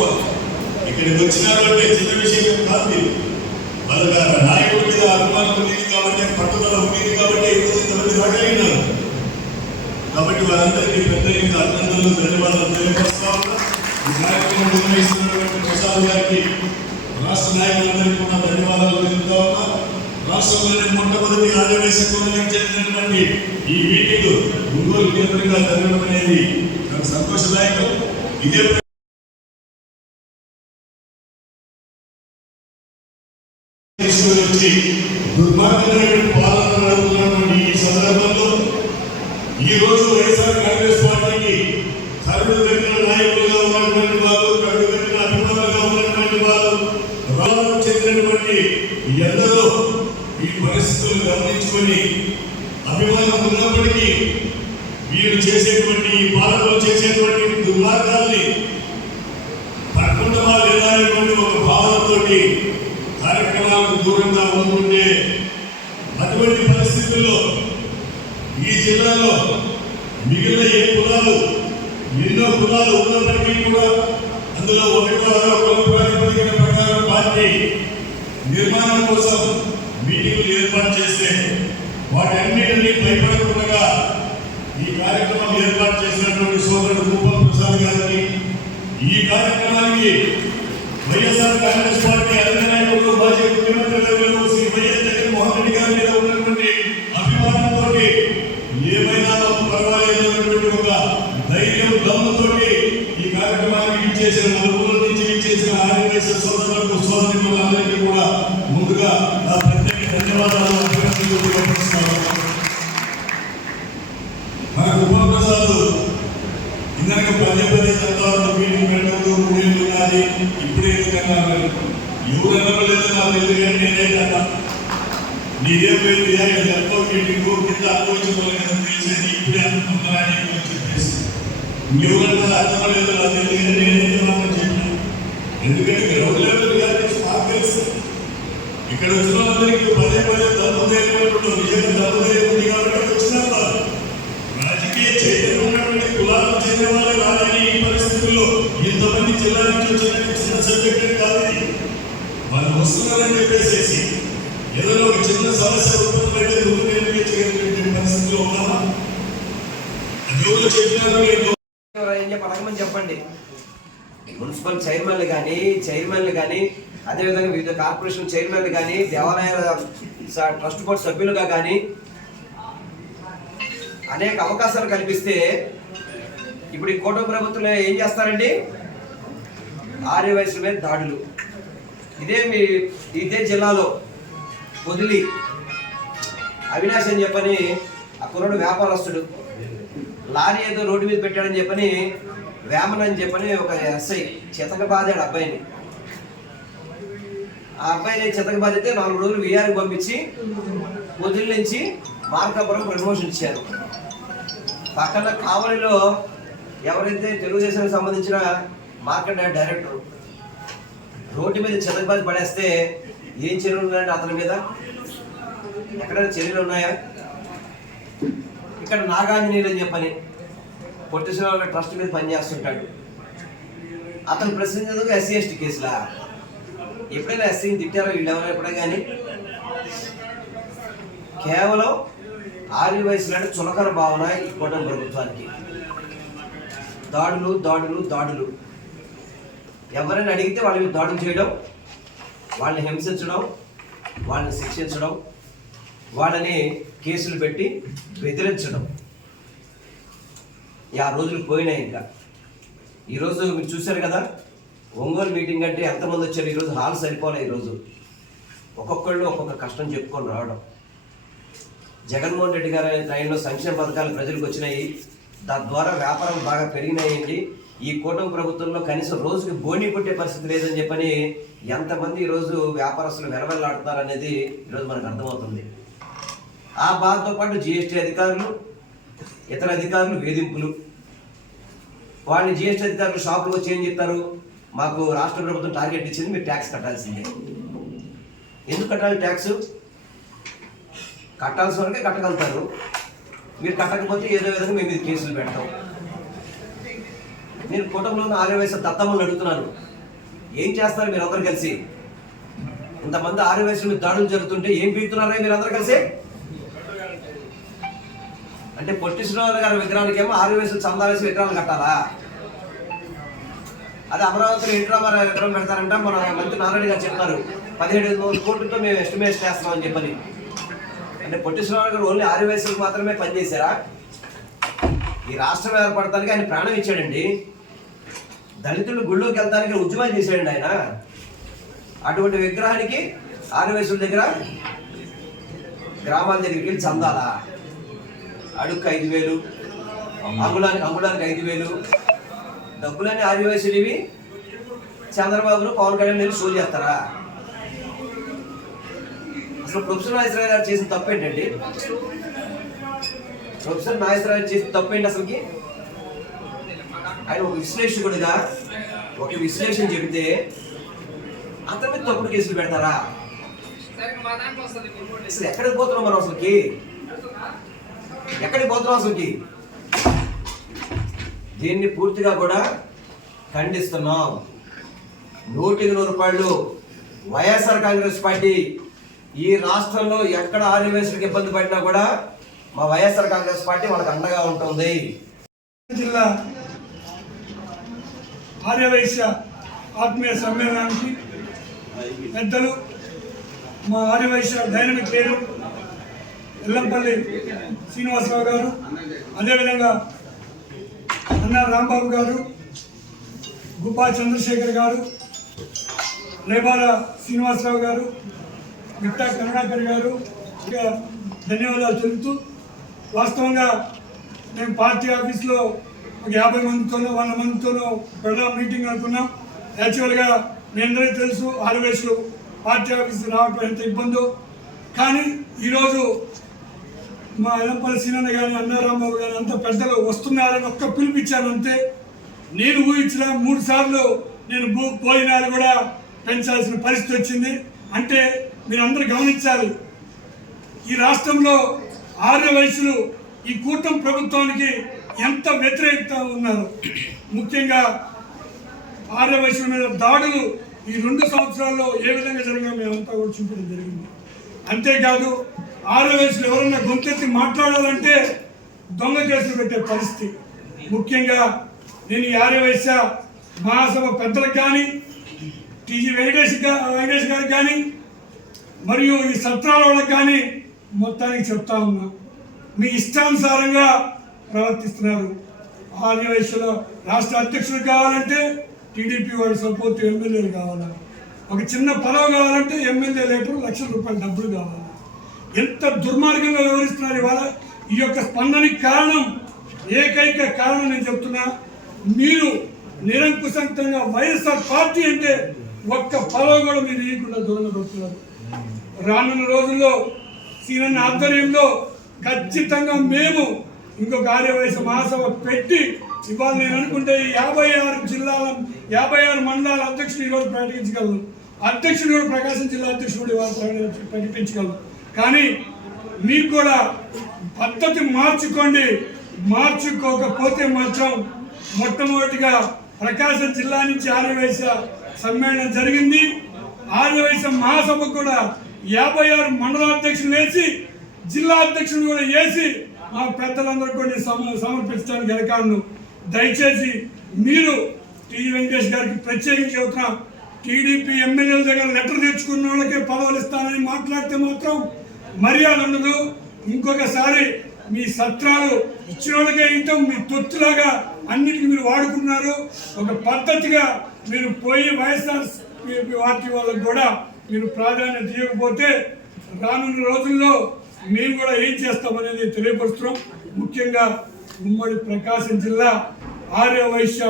చేసుకోవాలి. ఇక్కడికి వచ్చినారంటే చిన్న విషయం కాదు. వాళ్ళ నాయకుడి మీద అభిమానం ఉంది కాబట్టి, పట్టుదల ఉంది కాబట్టి ఇంతమంది రాగలిగినారు. కాబట్టి వారందరికీ పెద్ద అభినందనలు, ధన్యవాదాలు తెలియపరుస్తా ఉన్నా. ఈ కార్యక్రమం నిర్వహిస్తున్నటువంటి ప్రసాద్ గారికి, రాష్ట్ర నాయకులందరికీ కూడా ధన్యవాదాలు తెలుపుతా ఉన్నా. రాష్ట్రంలోని మొట్టమొదటి ఆదివాసీ కులానికి చెందినటువంటి ఈ మీటింగ్ ఒంగోలు కేంద్రంగా జరగడం అనేది నాకు సంతోషదాయకం. ఇదే వచ్చి దుర్మార్గమైన పాలన నడుపుతున్నటువంటి ఈ సందర్భంలో ఈరోజు వైఎస్ఆర్ కాంగ్రెస్ పార్టీకి కరుడు పెట్టిన నాయకులుగా ఉన్నటువంటి వారు, కరుడు పెట్టిన అభిమానులుగా ఉన్నటువంటి వారు, రాష్ట్రానికి చెందినటువంటి ఎందరో ఈ పరిస్థితులను గమనించుకొని అభిమానం ఉన్నప్పటికీ వీరు చేసేటువంటి పాలకులు చేసేటువంటి దుర్మార్గాల్ని పట్టుకుంటమా లేదా అనేటువంటి ఒక భావనతోటి కార్యక్రమాలకు దూరంగా ఉంటుండే అటువంటి పరిస్థితుల్లో ఈ జిల్లాలో మిగిలిన ఏ కులాలు, ఎన్నో కులాలు ఉన్నప్పటికీ కూడా అందులో ఒకటో కుల ప్రాతిపదికన ప్రకారం పార్టీ నిర్మాణం కోసం మీటింగులు ఏర్పాటు చేస్తే వాటన్నిటినీ భయపడకుండా ఈ కార్యక్రమం ఏర్పాటు చేసినటువంటి సోదరుడు రూపం ప్రసాద్ గారికి, ఈ కార్యక్రమానికి వైఎస్ఆర్ కాంగ్రెస్ పార్టీ అధినాయకుడు మాజీ ముఖ్యమంత్రి శ్రీ వైఎస్ జగన్మోహన్ రెడ్డి గారి మీద ఉన్నటువంటి అభిమానంతో ఏమైనా పర్వాలేదు అన్నటువంటి ఒక ధైర్యం, దమ్ముతోటి ఈ కార్యక్రమానికి ఇచ్చేసిన నలుగురు నుంచి ఇచ్చేసిన ఆదివాసీ సోదరులకు, సోదరులందరికీ కూడా ముందుగా నా ప్రత్యేక ధన్యవాదాలు తెలియజేస్తున్నాను. మన రూపప్రసాద్ ఇందాక పదే చెప్తారు, మీటింగ్ పెట్టదు, మూడేళ్ళు కాదు, ఇప్పుడే ఎందుకన్నా ఎవరన్నా లేదు నాకు తెలియదు. కానీ నేనేంటన్నా నీదే పోయింది ఎంతో మీటింగు కింద ఆలోచించలేదు తెలిసేది, ఇప్పుడే అనుకుంటున్నా అని చెప్పేసి ఎవరన్నా అర్థం లేదు నాకు తెలియదు. కానీ నేనేంటన్నా చెప్పాను. ఎందుకంటే గ్రౌండ్ లెవెల్ గారికి మాకు తెలుసు. ఇక్కడ వచ్చిన వాళ్ళందరికీ పదే దమ్ముదైనటువంటి నిజంగా దమ్ముదై ఉంది కాబట్టి వచ్చిన వాళ్ళు రాజకీయ చైతన్యం ఉన్నటువంటి కులాలకు చెందిన వాళ్ళు రాలని ఈ పరిస్థితుల్లో ఇంతమంది జిల్లా నుంచి వచ్చిన చిన్న సబ్జెక్ట్ కాదు. వాళ్ళు వస్తున్నారని చెప్పేసేసి ఏదైనా ఒక చిన్న సమస్య ఉత్పన్నమైతే దుర్వినియోగం పరిస్థితిలో ఉన్నామా? ఎవరు చెప్పినారు అడగమని చెప్పండి. మున్సిపల్ చైర్మన్లు కానీ అదేవిధంగా వివిధ కార్పొరేషన్ చైర్మన్లు కానీ, దేవాలయాల ట్రస్ట్ బోర్డు సభ్యులుగా కానీ అనేక అవకాశాలు కల్పిస్తే ఇప్పుడు ఈ కూటమి ప్రభుత్వంలో ఏం చేస్తారండి? ఆర్యవైశ్యుల మీద దాడులు. ఇదే జిల్లాలో పొదిలి అవినాష్ అని చెప్పని ఆ కుర్రాడు వ్యాపారస్తుడు లారీ ఏదో రోడ్డు మీద పెట్టాడని చెప్పని వేమన్ అని చెప్పని ఒక ఎస్ఐ చితకబాదాడు అబ్బాయిని. ఆ అబ్బాయిని చితకబాదితే 4 రోజులు విఆర్కి పంపించి పొదిలి నుంచి మార్కాపురం ప్రమోషన్ ఇచ్చారు. పక్కన కావలిలో ఎవరైతే తెలుగుదేశానికి సంబంధించిన మార్కెట్ డైరెక్టర్ రోడ్డు మీద చితకబాది పడేస్తే ఏం చర్యలు ఉన్నాయండి అతని మీద? ఎక్కడైనా చర్యలు ఉన్నాయా? ఇక్కడ నాగాంజనేయులు అని చెప్పని పొట్టిసిన ట్రస్ట్ మీద పనిచేస్తుంటాడు. అతను ప్రశ్నించేందుకు ఎస్సీ ఎస్టీ కేసులా? ఎప్పుడైనా ఎస్సీని తిట్టారో వీళ్ళు ఎవరైనా ఎప్పుడే కానీ? కేవలం ఆర్యవైశ్యులంటే చులకన భావన ఈ కూటమి ప్రభుత్వానికి. దాడులు ఎవరైనా అడిగితే వాళ్ళ మీద దాడులు చేయడం, వాళ్ళని హింసించడం, వాళ్ళని శిక్షించడం, వాళ్ళని కేసులు పెట్టి బెదిరించడం. ఆ రోజులు పోయినాయి. ఇంకా ఈరోజు మీరు చూశారు కదా, ఒంగోలు మీటింగ్ అంటే ఎంతమంది వచ్చారు? ఈరోజు హాల్ సరిపోలే. ఈరోజు ఒక్కొక్కళ్ళు ఒక్కొక్క కష్టం చెప్పుకొని రావడం. జగన్మోహన్ రెడ్డి గారి టైంలో సంక్షేమ పథకాలు ప్రజలకు వచ్చినాయి, తద్వారా వ్యాపారం బాగా పెరిగినాయండి. ఈ కూటమి ప్రభుత్వంలో కనీసం రోజుకి బోని కొట్టే పరిస్థితి లేదని చెప్పని ఎంతమంది ఈరోజు వ్యాపారస్తులు వెలవెల్లాడుతున్నారు అనేది ఈరోజు మనకు అర్థమవుతుంది. ఆ బాధతో పాటు జిఎస్టీ అధికారులు, ఇతర అధికారులు వేధింపులు. వాళ్ళని జిఎస్టీ అధికారులు షాపులు వచ్చి ఏం చెప్తారు? మాకు రాష్ట్ర ప్రభుత్వం టార్గెట్ ఇచ్చింది, మీరు ట్యాక్స్ కట్టాల్సిందే. ఎందుకు కట్టాలి ట్యాక్స్? కట్టాల్సిన వరకే కట్టగలుగుతారు. మీరు కట్టకపోతే ఏదో విధంగా మేము ఇది కేసులు పెడతాం. మీరు కుటుంబంలో ఆర్యవైశ్య దత్తమ్మని అడుగుతున్నారు. ఏం చేస్తారు మీరు అందరు కలిసి? ఇంతమంది ఆర్యవైశ్యుల మీద దాడులు జరుగుతుంటే ఏం పీకుతున్నారా మీరు అందరు కలిసి? అంటే పొట్టి శ్రీనివాసరావు గారి విగ్రహానికేమో ఆర్యవైశ్యులు చందావేసి విగ్రహాలు కట్టాలా? అదే అమరావతిలో ఎన్టీ రామారావు విగ్రహం పెడతారంట. మన మంత్రి నారాయణ గారు చెప్పారు 17,000 కోట్లతో మేము ఎస్టిమేట్ చేస్తామని చెప్పని. అంటే పొట్టి శ్రీనివాసరావు గారు ఓన్లీ ఆర్యవైశ్యులకు మాత్రమే పనిచేశారా? ఈ రాష్ట్రం ఏర్పడటానికి ఆయన ప్రాణం ఇచ్చాడండి. దళితులు గుళ్ళోకి వెళ్తానికి ఉద్యమాలు చేశాడండి ఆయన. అటువంటి విగ్రహానికి ఆర్యవైశ్యుల దగ్గర గ్రామాల దగ్గరికి వెళ్ళి చందాలా? అడుక్కు 5,000, అంగుళానికి 5,000 డబ్బులని ఆర్యవైశ్యులు ఇవి చంద్రబాబును పవన్ కళ్యాణ్ వెళ్ళి షో చేస్తారా? అసలు ప్రొఫెసర్ నాగేశ్వరరావు గారు చేసిన తప్పు ఏంటండి? ప్రొఫెసర్ నాగేశ్వరరావు గారు చేసిన తప్పు ఏంటి అసలుకి? ఆయన ఒక విశ్లేషకుడిగా ఒక విశ్లేషణ చెబితే అతని మీద తప్పుడు కేసులు పెడతారా? అసలు ఎక్కడికి పోతున్నాం మనం? అసలుకి ఎక్కడికి పోతున్నాం అసలుకి? దీన్ని పూర్తిగా కూడా ఖండిస్తున్నాం. 100% వైఎస్ఆర్ కాంగ్రెస్ పార్టీ ఈ రాష్ట్రంలో ఎక్కడ ఆర్యవైశ్యులకు ఇబ్బంది పడినా కూడా మా వైఎస్ఆర్ కాంగ్రెస్ పార్టీ వాళ్ళకి అండగా ఉంటుంది. జిల్లా ఆర్యవైశ్య ఆత్మీయ సమ్మేళనానికి పెద్దలు, మా ఆర్యవైశ్య డైనమిక్ లీడర్ ఎల్లంపల్లి శ్రీనివాసరావు గారు, అదేవిధంగా అన్నా రాంబాబు గారు, గుబ్బా చంద్రశేఖర్ గారు, రేబాల శ్రీనివాసరావు గారు, మిట్టా కరుణాకర్ గారు ధన్యవాదాలు తెలుపుతూ, వాస్తవంగా మేము పార్టీ ఆఫీస్లో ఒక 50 మందితోనో 100 మందితోనో ప్రజా మీటింగ్ అనుకున్నాం. యాక్చువల్గా మీ అందరికీ తెలుసు ఆర్యవైశ్యులు పార్టీ ఆఫీస్కి రావటం ఎంత ఇబ్బందో. కానీ ఈరోజు మా ఎల్లంపల్లి సీనన్న కానీ అన్నా రాంబాబు కానీ అంత పెద్దలు వస్తున్నారని ఒక్క పిలిపించానంతే. నేను ఊహించిన 3 సార్లు నేను భోజనాలు కూడా పెంచాల్సిన పరిస్థితి వచ్చింది. అంటే మీరు అందరూ గమనించాలి, ఈ రాష్ట్రంలో ఆర్యవైశ్యులు ఈ కూటమి ప్రభుత్వానికి ఎంత వ్యతిరేకత ఉన్నారు. ముఖ్యంగా ఆర్యవైశ్యుల మీద దాడులు ఈ 2 సంవత్సరాల్లో ఏ విధంగా జరిగా మేమంతా కూడా చూపడం జరిగింది. అంతేకాదు ఆర్యవైశ్యులు ఎవరన్నా గొంతెత్తి మాట్లాడాలంటే దొంగ కేసులు పెట్టే పరిస్థితి. ముఖ్యంగా నేను ఈ ఆర్యవైశ్య మహాసభ పెద్దలకు కానీ, టీజీ వెంకటేష్ గారికి కానీ, మరియు ఈ సత్రాల వాళ్ళకి కానీ మొత్తానికి చెప్తా ఉన్నా, మీ ఇష్టానుసారంగా ప్రవర్తిస్తున్నారు. ఆర్యవైశ్యుల రాష్ట్ర అధ్యక్షుడు కావాలంటే టీడీపీ వాడి సపోర్ట్ ఎమ్మెల్యేలు కావాలా, ఒక చిన్న పదవి కావాలంటే ఎమ్మెల్యే లేటర్ ₹1,00,000 డబ్బులు కావాలి. ఎంత దుర్మార్గంగా వివరిస్తున్నారు ఇవాళ. ఈ యొక్క స్పందనకి కారణం, ఏకైక కారణం నేను చెప్తున్నా, మీరు నిరంకుశంగా వైఎస్ఆర్ పార్టీ అంటే ఒక్క పదవి కూడా మీరు ఇవ్వకుండా దూరంగా పెడుతున్నారు. రానున్న రోజుల్లో సీనన్న ఆధ్వర్యంలో ఖచ్చితంగా మేము ఇంకొక ఆర్యవైశ్య మహాసభ పెట్టి, ఇవాళ నేను అనుకుంటే ఈ 56 జిల్లాల 56 మండలాల అధ్యక్షుడు ఈరోజు ప్రకటించగలను. అధ్యక్షుడు కూడా ప్రకాశం జిల్లా అధ్యక్షుడు ఇవాళ ప్రకటించగలను. కానీ మీకు కూడా పద్ధతి మార్చుకోండి. మార్చుకోకపోతే మాత్రం మొట్టమొదటిగా ప్రకాశం జిల్లా నుంచి ఆర్యవైశ్య సమ్మేళనం జరిగింది. ఆర్యవైశ్య మహాసభ కూడా 56 మండలాధ్యక్షులు వేసి, జిల్లా అధ్యక్షులు కూడా వేసి మా పెద్దలందరూ కూడా సమర్పించడానికి అధికారులు. దయచేసి మీరు టీజీ వెంకటేష్ గారికి ప్రత్యేకించి చెబుతున్నాం, టీడీపీ ఎమ్మెల్యేల దగ్గర లెటర్ తెచ్చుకున్న వాళ్ళకే పదవులు ఇస్తానని మాట్లాడితే మాత్రం మర్యాద ఉండదు. ఇంకొకసారి మీ సత్రాలు ఇచ్చిన వాళ్ళకే ఇంటాం, మీ తొత్తులాగా అన్నిటికీ మీరు వాడుకున్నారు. ఒక పద్ధతిగా మీరు పోయి వైఎస్ఆర్ పార్టీ వాళ్ళకు కూడా మీరు ప్రాధాన్యత ఇవ్వకపోతే రానున్న రోజుల్లో మేము కూడా ఏం చేస్తామనేది తెలియపరుస్తున్నాం. ముఖ్యంగా ఉమ్మడి ప్రకాశం జిల్లా ఆర్యవైశ్య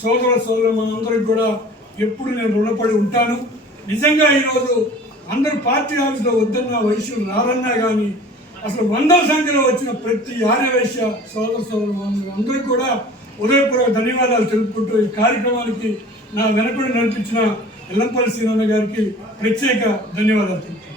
సోదరుల మనందరికి కూడా ఎప్పుడు నేను రుణపడి ఉంటాను. నిజంగా ఈరోజు అందరూ పార్టీ ఆఫీస్లో వద్దన్న వైశ్యులు రారన్నా కానీ అసలు 100ల సంఖ్యలో వచ్చిన ప్రతి ఆర్యవైశ్య సోదరులు అందరికీ కూడా ఉదయపూర్వక ధన్యవాదాలు తెలుపుకుంటూ ఈ కార్యక్రమానికి నా వెనకడు నడిపించిన ఎల్లంపల్లి సీనన్న గారికి ప్రత్యేక ధన్యవాదాలు తెలుపుతున్నాను.